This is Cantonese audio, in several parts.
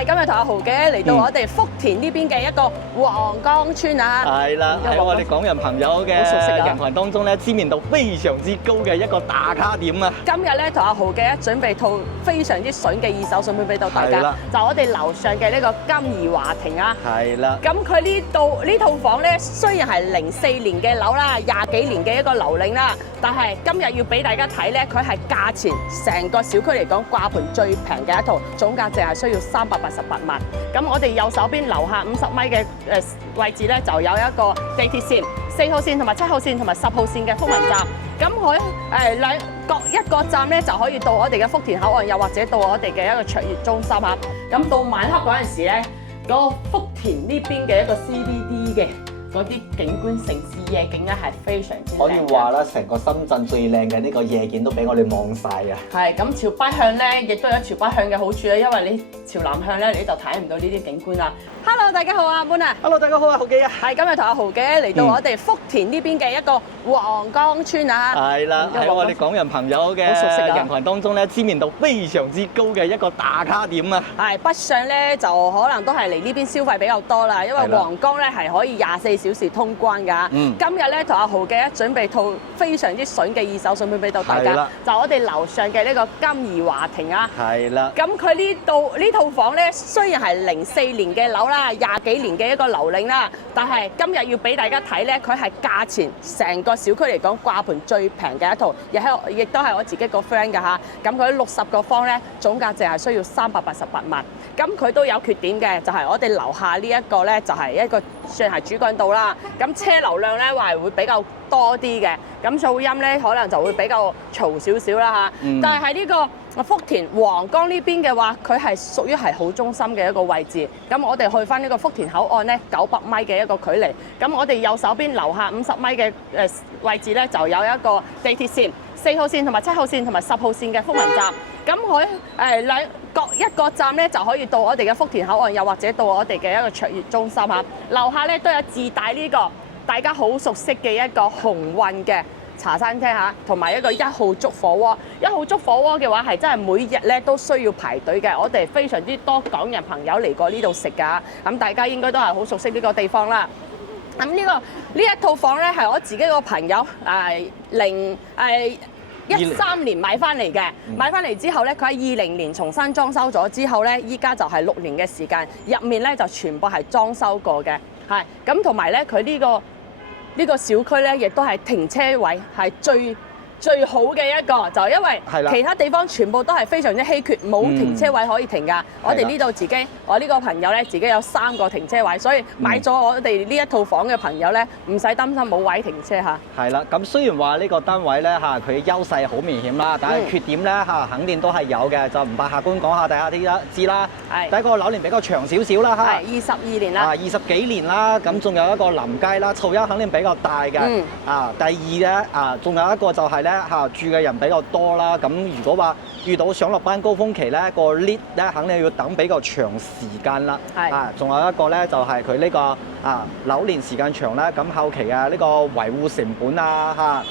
係今日同阿豪嘅嚟到我哋福田呢邊嘅一個黃江村啊。係啦，喺我哋港人朋友嘅人群當中咧，知名度非常之高嘅一個打卡點啊！今日咧同阿豪嘅準備套非常之筍嘅二手信片俾到大家，就我哋樓上嘅呢個金怡華庭啊。係啦。咁佢呢套房咧，雖然係04年嘅樓啦，20幾年嘅一個樓齡啦，但係今日要俾大家睇咧，佢係價錢成個小區嚟講掛盤最平嘅一套，總價淨係需要388萬。咁我哋右手邊樓下50米嘅位置咧，就有一個地鐵線4號線同埋7號線同埋10號線嘅福民站。咁佢各一個站咧就可以到我哋嘅福田口岸，又或者到我哋嘅一個卓越中心嚇。咁到晚黑嗰陣時咧，嗰個福田呢邊嘅一個 CBD 嘅嗰啲景觀城市夜景咧係非常之靚。可以話啦，成個深圳最靚嘅呢個夜景都俾我哋望晒啊！係咁，朝北向咧，亦都有朝北向嘅好處咧，因為你朝南向咧，你就睇唔到呢啲景觀啦。Hello， 大家好啊，阿 Moon 啊。Hello， 大家好啊，豪記啊。係今日同阿豪嘅嚟到我哋福田呢邊嘅一個黃江村啊。係啦，喺我哋港人朋友嘅人群當中咧，知名度非常之高嘅一個打卡點啊。係北上咧，就可能都係嚟呢邊消費比較多啦，因為黃江咧係可以24小時通關㗎。今日咧同阿豪嘅準備套非常之筍嘅二手信片俾到大家，就我哋樓上嘅呢個金怡華庭啊。係啦。咁佢呢套房咧，雖然係04年嘅樓啦，20幾年嘅一個樓齡啦，但係今日要俾大家睇咧，佢係價錢成個小區嚟講掛盤最平嘅一套，亦都係我自己個 friend 㗎嚇。咁佢60個方咧，總價淨係需要388萬。咁佢都有缺點嘅，就係我哋樓下呢一個咧，就係一個算係主幹道啦。咁車流量咧話係會比較多啲嘅，咁噪音咧可能就會比較嘈少少啦嚇。但係喺呢個福田黃江呢邊嘅話，佢係屬於係好中心嘅一個位置。咁我哋去翻呢個福田口岸咧，900米嘅一個距離。咁我哋右手邊樓下50米嘅位置咧，就有一個地鐵線4號線同埋7號線同埋10號線嘅福民站。咁佢各一個站咧就可以到我哋嘅福田口岸，又或者到我哋嘅一個卓越中心嚇。樓下咧都有自帶呢個大家好熟悉嘅一個鴻運嘅茶餐廳嚇，同埋一個1號粥火鍋。1號粥火鍋嘅話係真係每日咧都需要排隊嘅，我哋非常之多港人朋友嚟過呢度食㗎。咁大家應該都係好熟悉呢個地方啦。咁呢一套房咧係我自己個朋友13年買翻嚟嘅，買翻嚟之後咧，佢喺20年重新裝修咗之後咧，依家就係6年嘅時間，入面咧就全部係裝修過嘅，係咁同埋咧佢呢個小區咧，亦都係停車位係最好嘅一個，就因為其他地方全部都係非常之稀缺，冇停車位可以停㗎。我哋呢度我呢個朋友咧自己有3個停車位，所以買咗我哋呢一套房嘅朋友咧，唔使擔心冇位停車嚇。係啦，咁雖然話呢個單位咧嚇佢優勢好明顯啦，但係缺點咧嚇肯定都係有嘅，就唔怕客觀講下，大家知啦。第一個樓齡比較長少少啦嚇，係22年啦，20幾年啦，咁仲有一個臨街啦，噪音肯定比較大嘅。第二咧仲有一個就係咧。住嘅人比較多啦，咁如果話遇到上落班高峰期咧，個 lift 咧肯定要等比較長時間啦。仲有一個咧就係佢呢個樓年時間長啦，咁後期呢個維護成本啊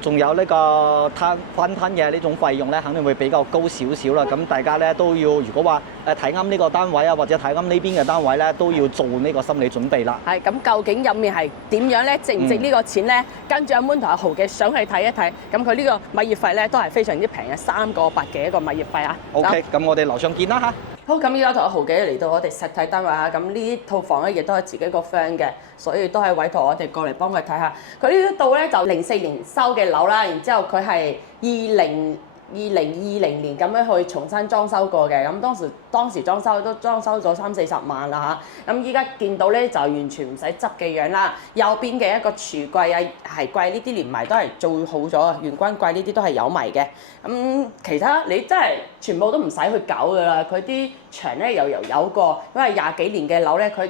仲有呢個翻攤嘅呢種費用咧，肯定會比較高少少啦。咁大家咧都要，如果話睇啱呢個單位啊，或者睇啱呢邊嘅單位咧，都要做呢個心理準備啦。係咁，究竟入面係點樣咧？值唔值呢個錢咧？跟住阿 Moon 同阿豪嘅上去睇一睇。咁佢呢個物業費咧都係非常之平嘅，3個8嘅一個物業費啊。OK，咁我哋樓上見啦嚇。好，咁依家同阿豪嘅嚟到我哋實體單位嚇，咁呢套房咧亦都係自己個 friend 嘅，所以都係委託我哋過嚟幫佢睇下。佢呢度咧就04年收嘅樓啦，然之後佢係2020年咁樣去重新裝修過嘅，咁當時裝修都裝修咗30-40萬啦嚇，咁依家見到咧就完全唔使執嘅樣啦。右邊嘅一個廚櫃啊、鞋櫃呢啲連埋都係做好咗，玄關櫃呢啲都係有埋嘅。咁其他你真係全部都唔使去搞噶啦，佢啲牆咧又有過，因為20幾年嘅樓咧佢。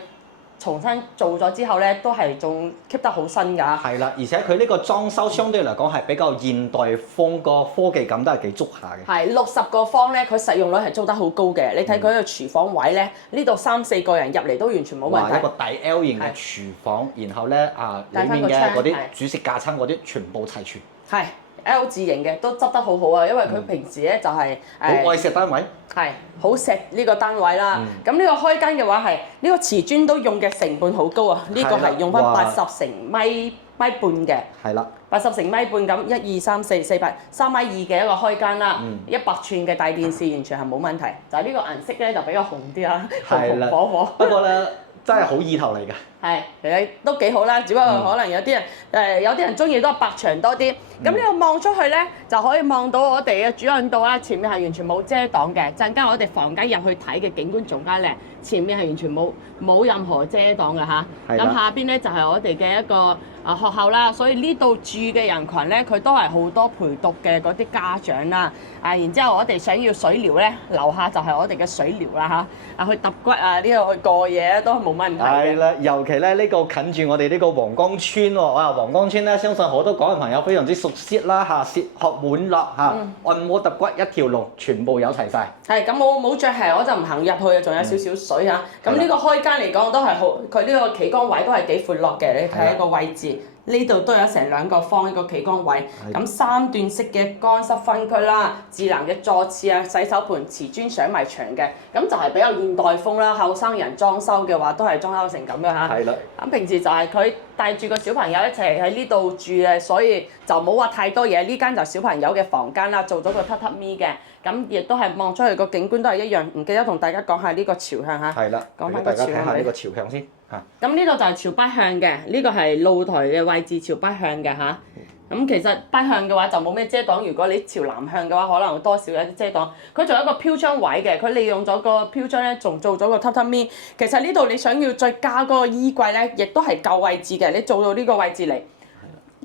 重新做咗之後咧，都係仲 keep 得好新㗎。係啦，而且佢呢個裝修相對嚟講係比較現代風，個科技感都係幾足下嘅。係60個方咧，佢實用率係租得好高嘅。你睇佢個廚房位咧，呢度3-4個人入嚟都完全冇問題。一個大 L 型嘅廚房，然後咧裡面嘅嗰啲煮食架撐嗰啲全部齊全。係。L 字形嘅，都執得好好啊，因為佢平時咧就係好愛錫單位。係好錫呢個單位啦。咁呢個開間嘅話係呢個瓷磚都用嘅成本好高啊，呢個係用翻80成米半嘅。係啦。80成米半咁，1、2、3、4、3米2嘅一個開間啦，100寸嘅大電視完全係冇問題。就係呢個顏色咧就比較紅啲啦，紅紅火火。不過咧真係好意頭嚟㗎。係，其實都幾好啦，只不過可能有啲人有啲人中意都係白牆多啲。咁呢度望出去咧，就可以望到我哋嘅主人道啦，前面係完全冇遮擋嘅。陣間我哋房間入去睇嘅景觀總監咧，前面係完全冇任何遮擋嘅嚇。咁下邊咧就係我哋嘅一個學校啦，所以呢度住嘅人群咧，佢都係好多陪讀嘅嗰啲家長啦。然之後我哋想要水療咧，樓下就係我哋嘅水療啦嚇。去揼骨呢度去過夜都冇問題嘅。係啦，尤其咧呢個近住我哋呢個黃江村喎，黃江村咧相信好多港人朋友非常之熟悉啦嚇，吃喝玩樂嚇，按摩揼骨一條龍，全部有齊晒。係咁我冇着鞋我就唔行入去，仲有少少水嚇。咁呢個開間嚟講都係好，佢呢個企缸位都係幾闊落嘅，你睇一個位置。呢度都有成2個方一個企缸位，咁3段式嘅乾濕分區啦，智能嘅坐廁啊、洗手盆、瓷磚上埋牆嘅，咁就係比較現代風啦。後生人裝修嘅話都係裝修成咁嘅嚇。係啦。咁平時就係佢帶住個小朋友一齊喺呢度住嘅，所以就冇話太多嘢。呢間就小朋友嘅房間啦，做咗個榻榻米嘅，咁亦都係望出去個景觀都係一樣。唔記得同大家講下呢個朝向嚇。係啦。講翻個朝向。俾大家睇下呢個朝向先。咁呢度就係朝北向嘅，呢個係露台嘅位置，朝北向嘅嚇。咁其實北向嘅話就冇咩遮擋，如果你朝南向嘅話，可能多少有啲遮擋。佢仲有一個飄窗位嘅，佢利用咗個飄窗咧，仲做咗個榻榻米。其實呢度你想要再加嗰個衣櫃咧，亦都係夠位置嘅。你做到呢個位置嚟，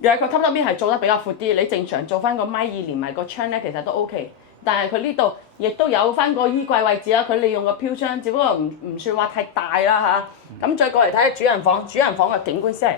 若係個榻榻米係做得比較闊啲，你正常做翻個米2連埋個窗咧，其實都 OK。但係佢呢度亦都有翻個衣櫃位置啦，佢利用個飄窗，只不過唔算話太大啦嚇。咁再過嚟睇下主人房，主人房嘅景觀先係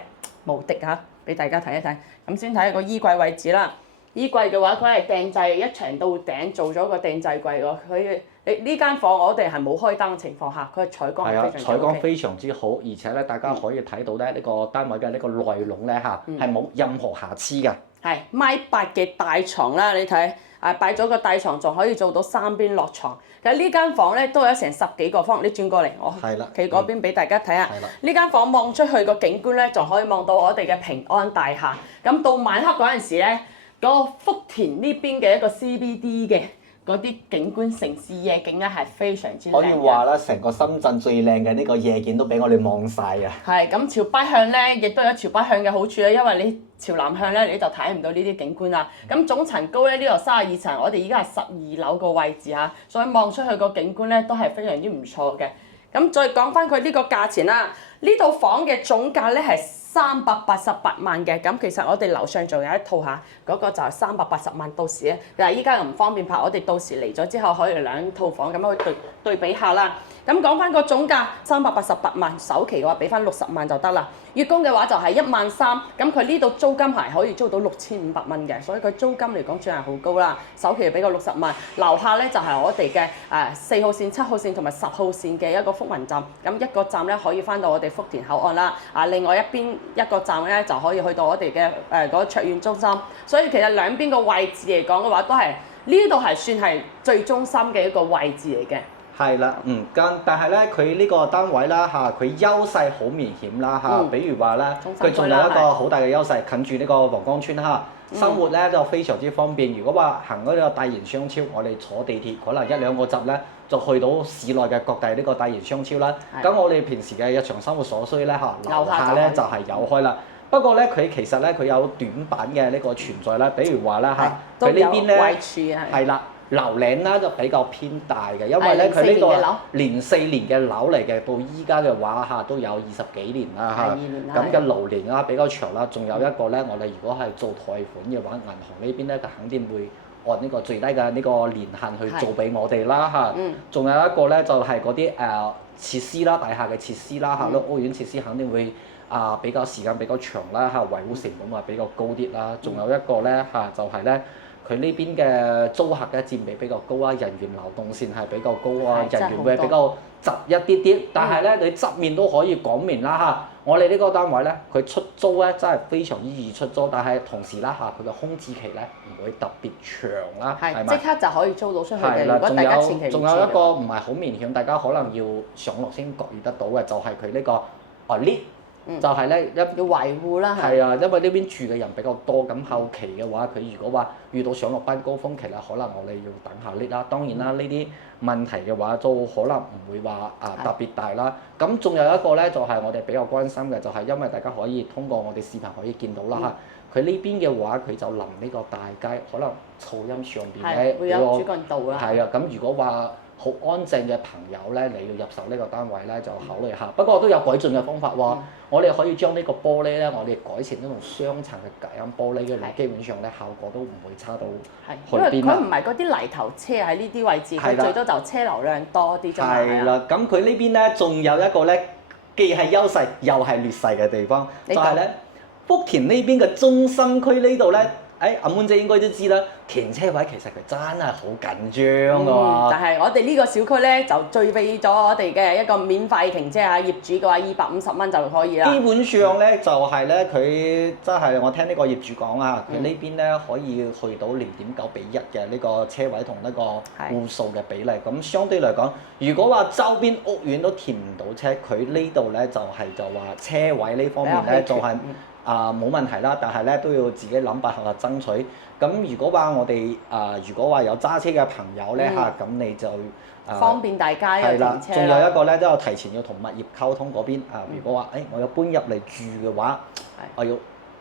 無敵嚇，俾大家睇一睇。咁先睇下個衣櫃位置啦。衣櫃嘅話，佢係訂製一長到頂做咗個訂製櫃喎。佢呢間房我哋係冇開燈嘅情況下，佢係採光係非常之 OK。採光非常之好，而且咧大家可以睇到咧呢個單位嘅呢個內籠咧嚇係冇任何瑕疵㗎。係1.8米嘅大床啦，你睇。擺咗個大床，仲可以做到3邊落床。其實呢間房咧都有成10幾個方，你轉過嚟，我企嗰邊俾大家睇下。呢間房望出去個景觀咧，仲可以望到我哋嘅平安大廈。咁到晚黑嗰陣時咧，嗰個福田呢邊嘅一個 CBD 嘅嗰啲景觀城市夜景咧係非常之靚。可以話啦，成個深圳最靚嘅呢個夜景都俾我哋望晒啊！係咁，朝北向咧，亦都有朝北向嘅好處咧，因為你朝南向咧，你就睇唔到呢啲景觀啦。咁總層高咧，呢度32層，我哋依家係12樓個位置嚇，所以望出去個景觀咧都係非常之唔錯嘅。咁再講翻佢呢個價錢啦，呢套房嘅總價咧係388萬嘅。咁其實我哋樓上仲有一套嚇，嗰個就係380萬。到時咧，但係依家又唔方便拍，我哋到時嚟咗之後可以2套房咁樣去對比下啦。咁講翻個總價388萬，首期嘅話俾翻60萬就得啦。月供嘅話就係13000，咁佢呢度租金係可以租到6500蚊嘅，所以佢租金嚟講算係好高啦。首期俾個60萬，樓下咧就係我哋嘅4號線、7號線同埋10號線嘅一個福雲站。咁一個站咧可以翻到我哋福田口岸啦，另外一邊一個站咧就可以去到我哋嘅嗰個卓苑中心。所以其實兩邊個位置嚟講嘅話，都係呢度係算係最中心嘅一個位置嚟嘅。係啦，但係咧，佢呢個單位啦嚇，佢優勢好明顯啦嚇，比如話咧，佢仲有一個好大嘅優勢，近住呢個黃江村嚇，生活咧就非常之方便。如果話行嗰個大型商超，我哋坐地鐵可能1-2個站咧，就去到市內嘅各大呢個大型商超啦。咁我哋平時嘅日常生活所需咧嚇，樓下咧就係有開啦。不過咧，佢其實咧佢有短板嘅呢個存在啦，比如話啦嚇，佢呢邊咧係啦。樓齡啦就比較偏大嘅，因為咧佢呢個04年嘅樓嚟嘅，到依家嘅話嚇都有20幾年啦嚇，咁嘅樓齡啦比較長啦。仲有一個咧，我哋如果係做貸款嘅話，銀行呢邊咧就肯定會按呢個最低嘅呢個年限去做俾我哋啦嚇。仲有一個咧就係嗰啲設施啦，大廈嘅設施啦嚇，屋苑設施肯定會比較時間比較長啦嚇，維護成本比較高啲啦。仲有一個咧嚇就係咧。佢呢邊嘅租客嘅佔比比較高啊，人員流動線係比較高啊，人員會比較雜一啲啲。但係咧，你側面都可以講明啦嚇。我哋呢個單位咧，佢出租咧真係非常之易出租，但係同時啦嚇，佢嘅空置期咧唔會特別長啦，係咪？即刻就可以租到出去嘅。係啦，如果大家前期仲有一個唔係好明顯，大家可能要上落先覺意得到嘅，就係佢呢個lift。就係咧要維護啦，係啊，因為呢邊住嘅人比較多，咁後期嘅話，佢如果話遇到上落班高峰期啦，可能我哋要等下 lift 啦。當然啦，呢啲問題嘅話，就可能唔會話特別大啦。咁仲有一個咧，就係我哋比較關心嘅，就係因為大家可以通過我哋視頻可以見到啦嚇。佢呢邊嘅話，佢就臨呢個大街，可能噪音上邊咧會有主幹道啦。係啊，咁如果話好安靜嘅朋友咧，你要入手呢個單位咧，就考慮下。不過都有改進嘅方法喎。我哋可以將呢個玻璃咧，我哋改成呢種雙層嘅隔音玻璃嘅，基本上咧效果都唔會差到去邊啦。因為佢唔係嗰啲泥頭車喺呢啲位置，佢最多就車流量多啲啫嘛。係啦，咁佢呢邊咧仲有一個咧，既係優勢又係劣勢嘅地方，就係咧福田呢邊嘅中心區呢度咧。阿滿姐應該都知啦，停車位其實佢真係好緊張㗎喎。但係我哋呢個小區咧就具備咗我哋嘅一個免費停車啊，業主嘅話250蚊就可以啦。基本上咧就係咧，佢真係我聽呢個業主講啊，佢呢邊咧可以去到0.9:1嘅呢個車位同呢個戶數嘅比例。咁相對嚟講，如果話周邊屋苑都填唔到車，佢呢度咧就話車位呢方面咧就係。冇問題啦，但係咧都要自己諗辦法爭取。咁如果話我哋如果話有揸車嘅朋友咧嚇，咁你就方便大家係啦。仲有一個咧都有提前要同物業溝通嗰邊如果話我要搬入嚟住嘅話，我要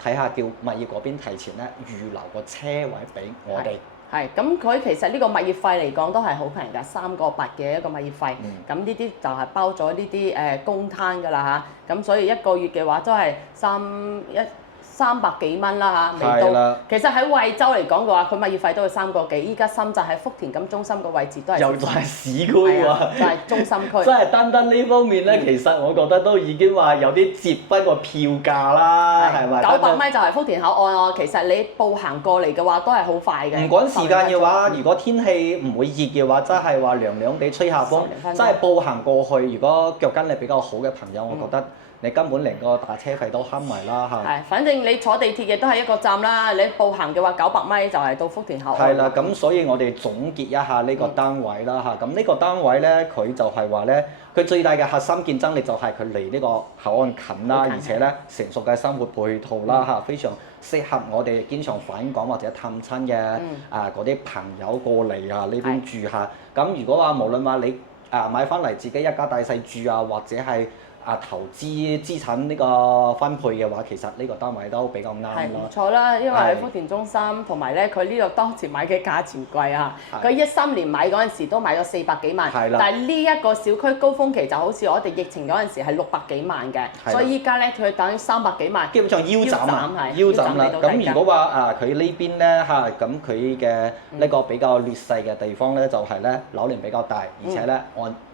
睇下叫物業嗰邊提前咧預留個車位俾我哋。係，咁佢其實呢個物業費嚟講都係好平㗎，3個8嘅一個物業費。咁呢啲就係包咗呢啲公攤㗎啦嚇。咁所以一個月嘅話都係300幾蚊啦嚇，未到。其實喺惠州嚟講嘅話，佢物業費都係3個幾。依家深圳喺福田咁中心個位置都係。又係市區喎。就係中心區。真係單單呢方面咧，其實我覺得都已經話有啲折不過票價啦，係咪？900米就係福田口岸喎。其實你步行過嚟嘅話都係好快嘅。唔趕時間嘅話，如果天氣唔會熱嘅話，真係話涼涼地吹下風，真係步行過去。如果腳筋力比較好嘅朋友，我覺得。你根本連個打車費都慳埋啦嚇。係，反正你坐地鐵嘅都係一個站啦，你步行嘅話900米就係到福田口岸。係啦，咁所以我哋總結一下呢個單位啦嚇。咁呢個單位咧，佢就係話咧，佢最大嘅核心競爭力就係佢離呢個口岸近啦，而且咧成熟嘅生活配套啦嚇，非常適合我哋經常返港或者探親嘅嗰啲朋友過嚟呢邊住下。咁如果話無論話你買翻嚟自己一家大細住或者係。投資資產呢個分配嘅話，其實呢個單位都比較啱咯。係唔錯啦，因為喺福田中心，同埋咧佢呢度當時買嘅價錢貴啊。佢13年買嗰陣時都買咗400幾萬，但係呢一個小區高峰期就好似我哋疫情嗰陣時係600幾萬嘅，所以依家咧佢等於300幾萬。基本上腰斬啦。咁如果話佢呢邊咧咁佢嘅呢個比較劣勢嘅地方咧，就係咧樓齡比較大，而且咧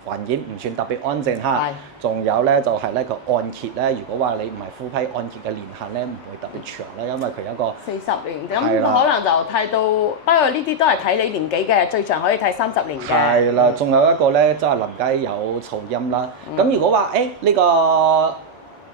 環境唔算特別安靜嚇，仲有咧就係咧個按揭咧，如果話你唔係夫批按揭嘅年限咧，唔會特別長啦，因為佢有一個40年，咁可能就睇到，不過呢啲都係睇你年紀嘅，最長可以睇30年嘅。係啦，仲有一個咧，即係臨街有噪音啦。咁如果話呢個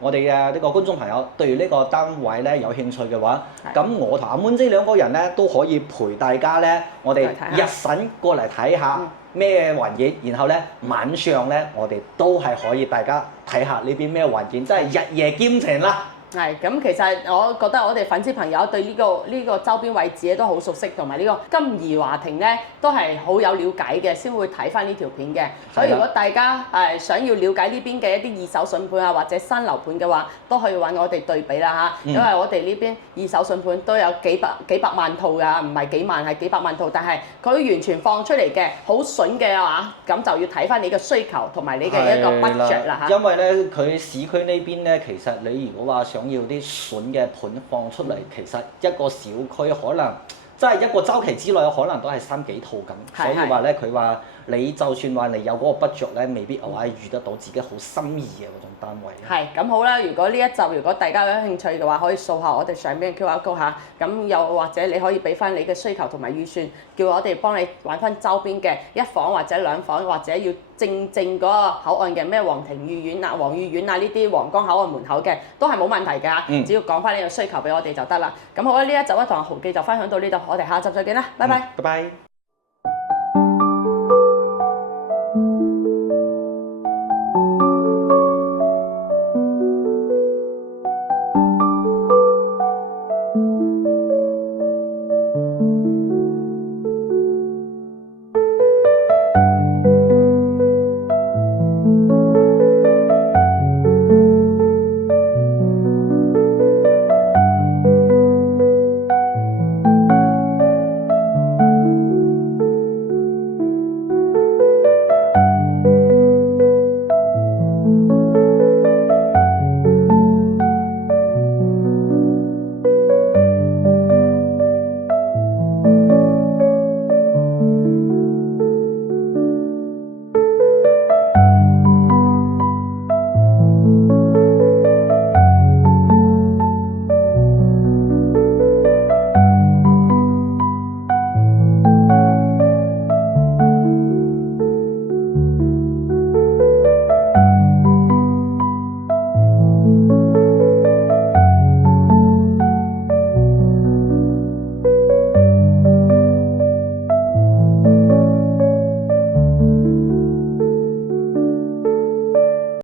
我哋嘅呢個觀眾朋友對呢個單位咧有興趣嘅話，咁我同阿滿姐兩個人咧都可以陪大家咧，我哋日晨過嚟睇下。咩環境，然後咧晚上咧，我哋都係可以大家睇下呢邊咩環境，真係日夜兼程啦。係，咁其實我覺得我哋粉絲朋友對呢個周邊位置咧都好熟悉，同埋呢個金怡華庭咧都係好有了解嘅，先會睇翻呢條片嘅。所以如果大家想要了解呢邊嘅一啲二手筍盤或者新樓盤嘅話，都可以揾我哋對比啦嚇。因為我哋呢邊二手筍盤都有幾百萬套㗎，唔係幾萬係幾百萬套，但係佢完全放出嚟嘅好筍嘅話，咁就要睇翻你嘅需求同埋你嘅一個 budget 啦嚇。因為咧佢市區呢邊咧，其實你如果話想要啲筍嘅盤放出嚟，其實一個小區可能即係一個週期之內，可能都係3幾套咁。所以話咧，佢話你就算話你有嗰個 budget 咧，未必話遇得到自己好心儀嘅嗰種單位。係咁好啦，如果呢一集如果大家有興趣嘅話，可以掃下我哋上邊嘅 QR code 嚇，咁又或者你可以俾翻你嘅需求同埋預算，叫我哋幫你揾翻周邊嘅1房或者2房，或者要正嗰個口岸嘅咩皇庭御苑啊、皇御苑啊呢啲皇崗口岸門口嘅都係冇問題㗎，只要講翻你嘅需求俾我哋就得啦。咁好啦，呢一集咧同阿豪記就分享到呢度，我哋下集再見啦，拜拜。拜拜。